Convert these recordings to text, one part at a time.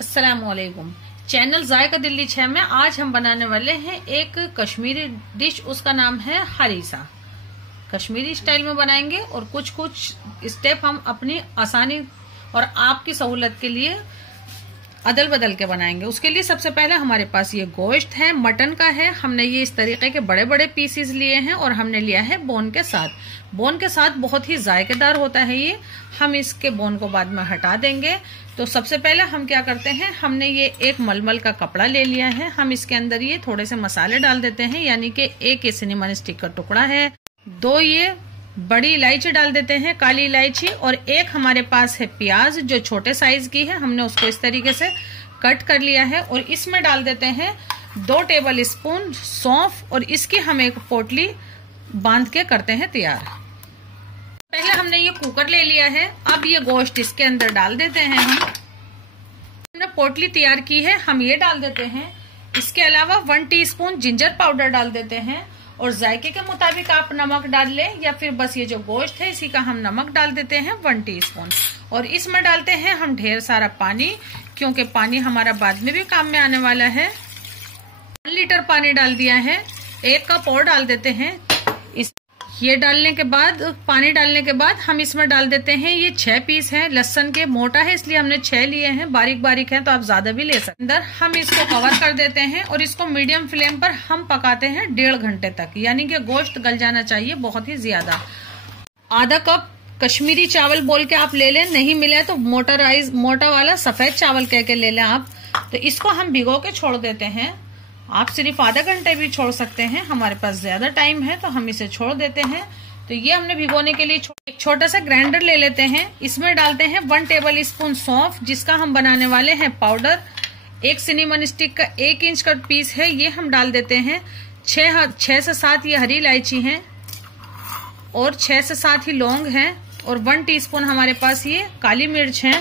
अस्सलामुअलैकुम। चैनल जायका दिल्ली 6 में आज हम बनाने वाले हैं एक कश्मीरी डिश। उसका नाम है हरीसा। कश्मीरी स्टाइल में बनाएंगे और कुछ स्टेप हम अपनी आसानी और आपकी सहूलत के लिए अदल बदल के बनाएंगे। उसके लिए सबसे पहले हमारे पास ये गोश्त है, मटन का है। हमने ये इस तरीके के बड़े बड़े पीसेस लिए हैं और हमने लिया है बोन के साथ। बोन के साथ बहुत ही जायकेदार होता है ये। हम इसके बोन को बाद में हटा देंगे। तो सबसे पहले हम क्या करते हैं, हमने ये एक मलमल का कपड़ा ले लिया है। हम इसके अंदर ये थोड़े से मसाले डाल देते हैं, यानी कि एक ये सिनेमन स्टिक का टुकड़ा है, 2 ये बड़ी इलायची डाल देते हैं, काली इलायची, और एक हमारे पास है प्याज जो छोटे साइज की है। हमने उसको इस तरीके से कट कर लिया है और इसमें डाल देते हैं 2 टेबल स्पून सौंफ और इसकी हम एक पोटली बांध के करते हैं तैयार। पहले हमने ये कुकर ले लिया है। अब ये गोश्त इसके अंदर डाल देते हैं। हमने पोटली तैयार की है, हम ये डाल देते हैं। इसके अलावा 1 टीस्पून जिंजर पाउडर डाल देते हैं और जायके के मुताबिक आप नमक डाल लें या फिर बस ये जो गोश्त है इसी का हम नमक डाल देते हैं 1 टीस्पून। और इसमें डालते हैं हम ढेर सारा पानी, क्योंकि पानी हमारा बाद में भी काम में आने वाला है। 1 लीटर पानी डाल दिया है। 1 कप और डाल देते हैं। ये डालने के बाद, पानी डालने के बाद हम इसमें डाल देते हैं ये 6 पीस हैं लहसुन के। मोटा है इसलिए हमने 6 लिए हैं, बारीक बारीक हैं तो आप ज्यादा भी ले सकते हैं। अंदर हम इसको कवर कर देते हैं और इसको मीडियम फ्लेम पर हम पकाते हैं 1.5 घंटे तक, यानी कि गोश्त गल जाना चाहिए बहुत ही ज्यादा। आधा कप कश्मीरी चावल बोल के आप ले लें, नहीं मिले तो मोटा वाला सफेद चावल कह के ले लें आप। तो इसको हम भिगो के छोड़ देते हैं। आप सिर्फ आधा घंटे भी छोड़ सकते हैं, हमारे पास ज्यादा टाइम है तो हम इसे छोड़ देते हैं। तो ये हमने भिगोने के लिए एक छोटा सा ग्राइंडर ले लेते हैं। इसमें डालते हैं 1 टेबल स्पून सौंफ, जिसका हम बनाने वाले हैं पाउडर। एक सिनेमन स्टिक का 1 इंच का पीस है, ये हम डाल देते हैं। 6 से 7 ये हरी इलायची है और 6 से 7 ही लौंग है और 1 टीस्पून हमारे पास ये काली मिर्च है।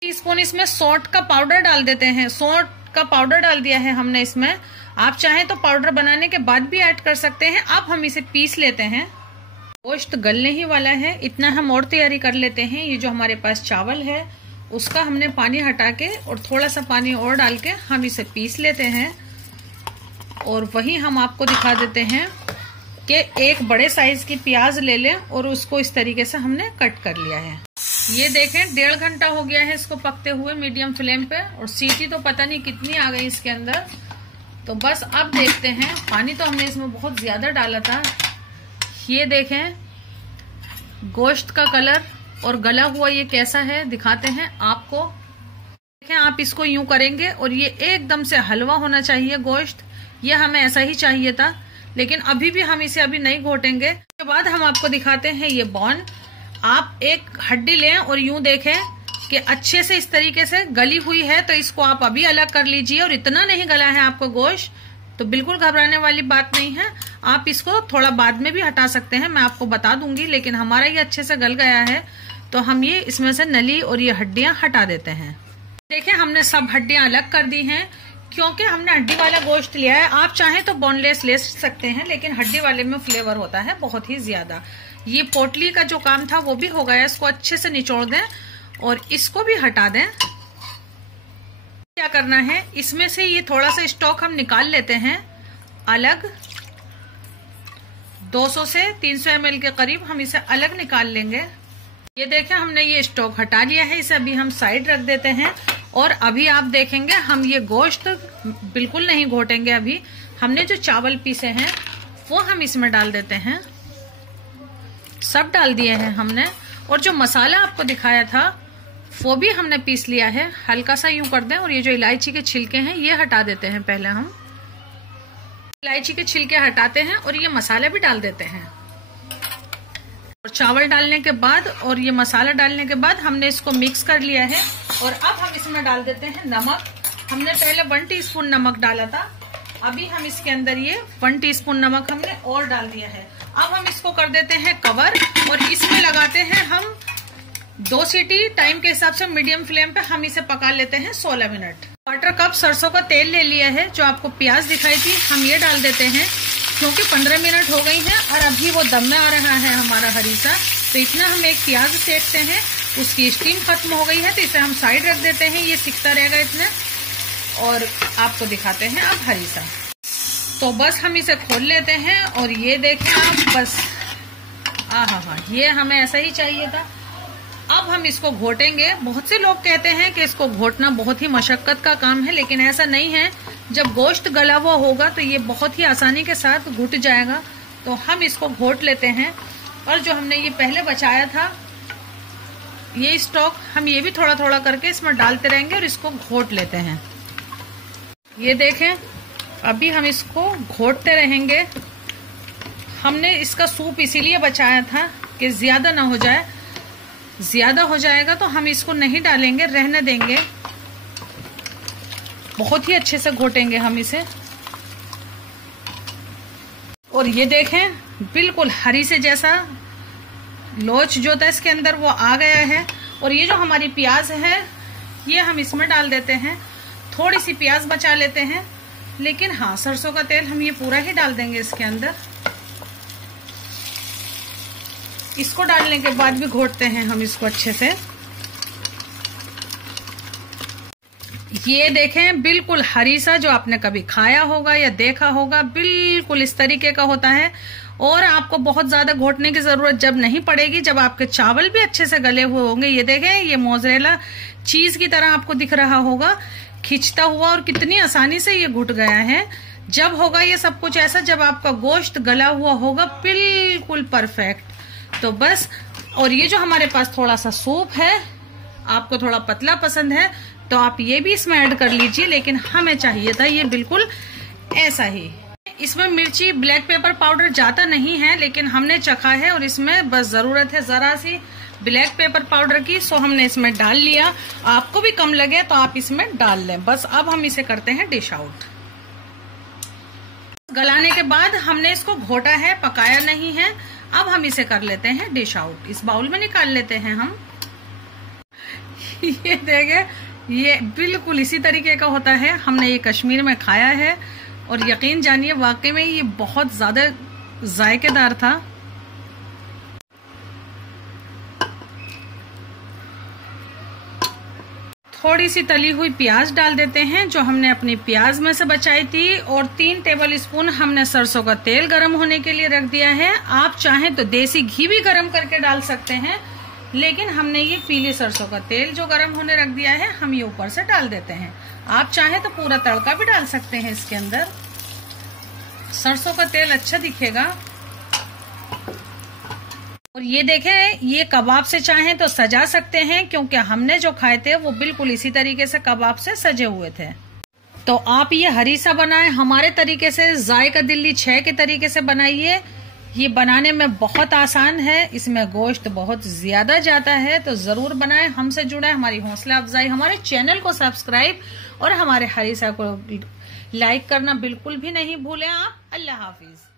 टीस्पून इसमें सौंठ का पाउडर डाल देते हैं। सौंठ का पाउडर डाल दिया है हमने इसमें। आप चाहें तो पाउडर बनाने के बाद भी ऐड कर सकते हैं। अब हम इसे पीस लेते हैं। गोश्त गलने ही वाला है, इतना हम और तैयारी कर लेते हैं। ये जो हमारे पास चावल है उसका हमने पानी हटा के और थोड़ा सा पानी और डाल के हम इसे पीस लेते हैं। और वही हम आपको दिखा देते हैं कि एक बड़े साइज की प्याज ले लें और उसको इस तरीके से हमने कट कर लिया है। ये देखें 1.5 घंटा हो गया है इसको पकते हुए मीडियम फ्लेम पे, और सीटी तो पता नहीं कितनी आ गई इसके अंदर। तो बस अब देखते हैं, पानी तो हमने इसमें बहुत ज्यादा डाला था। ये देखें गोश्त का कलर और गला हुआ ये कैसा है, दिखाते हैं आपको। देखें आप इसको यूं करेंगे और ये एकदम से हलवा होना चाहिए गोश्त। ये हमें ऐसा ही चाहिए था, लेकिन अभी भी हम इसे अभी नहीं घोटेंगे। उसके बाद हम आपको दिखाते हैं ये बोन। आप एक हड्डी लें और यूं देखें कि अच्छे से इस तरीके से गली हुई है, तो इसको आप अभी अलग कर लीजिए। और इतना नहीं गला है आपको गोश्त तो बिल्कुल घबराने वाली बात नहीं है। आप इसको थोड़ा बाद में भी हटा सकते हैं, मैं आपको बता दूंगी। लेकिन हमारा ये अच्छे से गल गया है तो हम ये इसमें से नली और ये हड्डियां हटा देते हैं। देखिए हमने सब हड्डियां अलग कर दी हैं, क्योंकि हमने हड्डी वाला गोश्त लिया है। आप चाहें तो बोनलेस ले सकते हैं, लेकिन हड्डी वाले में फ्लेवर होता है बहुत ही ज्यादा। ये पोटली का जो काम था वो भी हो गया। इसको अच्छे से निचोड़ दें और इसको भी हटा दें। क्या करना है, इसमें से ये थोड़ा सा स्टॉक हम निकाल लेते हैं अलग। 200 से 300 ml के करीब हम इसे अलग निकाल लेंगे। ये देखें हमने ये स्टॉक हटा लिया है, इसे अभी हम साइड रख देते हैं। और अभी आप देखेंगे हम ये गोश्त बिल्कुल नहीं घोटेंगे। अभी हमने जो चावल पीसे हैं वो हम इसमें डाल देते हैं। सब डाल दिए हैं हमने। और जो मसाला आपको दिखाया था वो भी हमने पीस लिया है। हल्का सा यूं कर दें और ये जो इलायची के छिलके हैं ये हटा देते हैं। पहले हम इलायची के छिलके हटाते हैं और ये मसाला भी डाल देते हैं। और चावल डालने के बाद और ये मसाला डालने के बाद हमने इसको मिक्स कर लिया है। और अब हम इसमें डाल देते हैं नमक। हमने पहले 1 टीस्पून नमक डाला था, अभी हम इसके अंदर ये 1 टीस्पून नमक हमने और डाल दिया है। अब हम इसको कर देते हैं कवर और इसमें लगाते हैं हम 2 सीटी। टाइम के हिसाब से मीडियम फ्लेम पे हम इसे पका लेते हैं 16 मिनट। 1/4 कप सरसों का तेल ले लिया है, जो आपको प्याज दिखाई थी हम ये डाल देते हैं। क्योंकि 15 मिनट हो गई हैं और अभी वो दम में आ रहा है हमारा हरीसा। तो इतना हम एक प्याज सेकते हैं, उसकी स्टीम खत्म हो गई है तो इसे हम साइड रख देते हैं, ये सिकता रहेगा इतना। और आपको दिखाते हैं अब हरीसा। तो बस हम इसे खोल लेते हैं और ये देखें आप, बस हाँ, ये हमें ऐसा ही चाहिए था। अब हम इसको घोटेंगे। बहुत से लोग कहते हैं कि इसको घोटना बहुत ही मशक्कत का काम है, लेकिन ऐसा नहीं है। जब गोश्त गला हुआ होगा तो ये बहुत ही आसानी के साथ घुट जाएगा। तो हम इसको घोट लेते हैं। और जो हमने ये पहले बचाया था ये स्टॉक, हम ये भी थोड़ा थोड़ा करके इसमें डालते रहेंगे और इसको घोट लेते हैं। ये देखें, अभी हम इसको घोटते रहेंगे। हमने इसका सूप इसीलिए बचाया था कि ज्यादा ना हो जाए। ज्यादा हो जाएगा तो हम इसको नहीं डालेंगे, रहने देंगे। बहुत ही अच्छे से घोटेंगे हम इसे। और ये देखें, बिल्कुल हरीसे जैसा लोच जो था इसके अंदर वो आ गया है। और ये जो हमारी प्याज है ये हम इसमें डाल देते हैं। थोड़ी सी प्याज बचा लेते हैं, लेकिन हाँ, सरसों का तेल हम ये पूरा ही डाल देंगे इसके अंदर। इसको डालने के बाद भी घोटते हैं हम इसको अच्छे से। ये देखें, बिल्कुल हरीसा जो आपने कभी खाया होगा या देखा होगा, बिल्कुल इस तरीके का होता है। और आपको बहुत ज्यादा घोटने की जरूरत जब नहीं पड़ेगी, जब आपके चावल भी अच्छे से गले हुए होंगे। ये देखें, ये मोज़रेला चीज की तरह आपको दिख रहा होगा, खिंचता हुआ, और कितनी आसानी से ये घुट गया है। जब होगा ये सब कुछ ऐसा, जब आपका गोश्त गला हुआ होगा बिल्कुल परफेक्ट। तो बस, और ये जो हमारे पास थोड़ा सा सूप है, आपको थोड़ा पतला पसंद है तो आप ये भी इसमें ऐड कर लीजिए, लेकिन हमें चाहिए था ये बिल्कुल ऐसा ही। इसमें मिर्ची, ब्लैक पेपर पाउडर ज्यादा नहीं है, लेकिन हमने चखा है और इसमें बस जरूरत है जरा सी ब्लैक पेपर पाउडर की, सो हमने इसमें डाल लिया। आपको भी कम लगे तो आप इसमें डाल लें। बस अब हम इसे करते हैं डिश आउट। गलाने के बाद हमने इसको घोटा है, पकाया नहीं है। अब हम इसे कर लेते हैं डिश आउट। इस बाउल में निकाल लेते हैं हम। ये देखें, ये बिल्कुल इसी तरीके का होता है। हमने ये कश्मीर में खाया है और यकीन जानिए वाकई में ये बहुत ज्यादा जायकेदार था। थोड़ी सी तली हुई प्याज डाल देते हैं जो हमने अपनी प्याज में से बचाई थी। और 3 टेबल स्पून हमने सरसों का तेल गरम होने के लिए रख दिया है। आप चाहें तो देसी घी भी गरम करके डाल सकते हैं, लेकिन हमने ये पीली सरसों का तेल जो गरम होने रख दिया है, हम ये ऊपर से डाल देते हैं। आप चाहें तो पूरा तड़का भी डाल सकते हैं इसके अंदर। सरसों का तेल अच्छा दिखेगा। और ये देखें, ये कबाब से चाहें तो सजा सकते हैं, क्योंकि हमने जो खाए थे वो बिल्कुल इसी तरीके से कबाब से सजे हुए थे। तो आप ये हरीसा बनाएं हमारे तरीके से, जायका दिल्ली 6 के तरीके से बनाइए। ये बनाने में बहुत आसान है, इसमें गोश्त बहुत ज्यादा जाता है। तो जरूर बनाएं, हमसे जुड़े, हमारी हौसला अफजाई, हमारे चैनल को सब्सक्राइब और हमारे हरीसा को लाइक करना बिल्कुल भी नहीं भूलें आप। अल्लाह हाफिज।